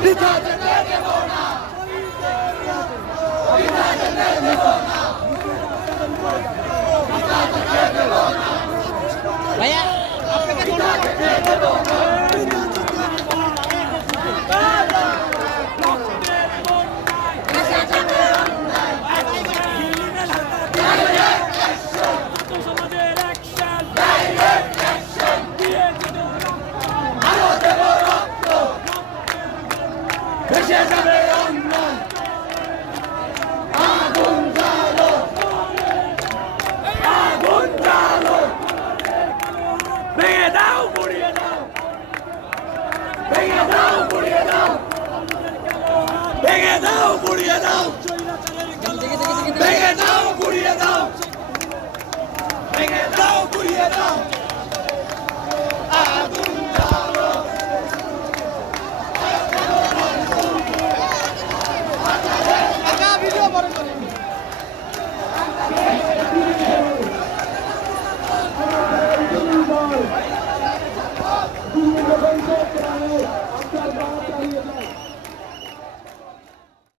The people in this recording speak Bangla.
বৃথা যেতে দেব না, বৃথা যেতে দেব না, বৃথা যেতে দেব না, ভাইয়া আপনাকে বৃথা যেতে দেব না। ভেসে যাবে অন্যায়, আগুন জ্বালো, আগুন জ্বালো, ভেঙে দাও পুড়িয়ে দাও, ভেঙে দাও পুড়িয়ে দাও, ভেঙে দাও পুড়িয়ে দাও, ভেঙে দাও পুড়িয়ে দাও, ভেঙে দাও পুড়িয়ে দাও, আগুন জ্বালো। ভিডিও বড় করে আপনার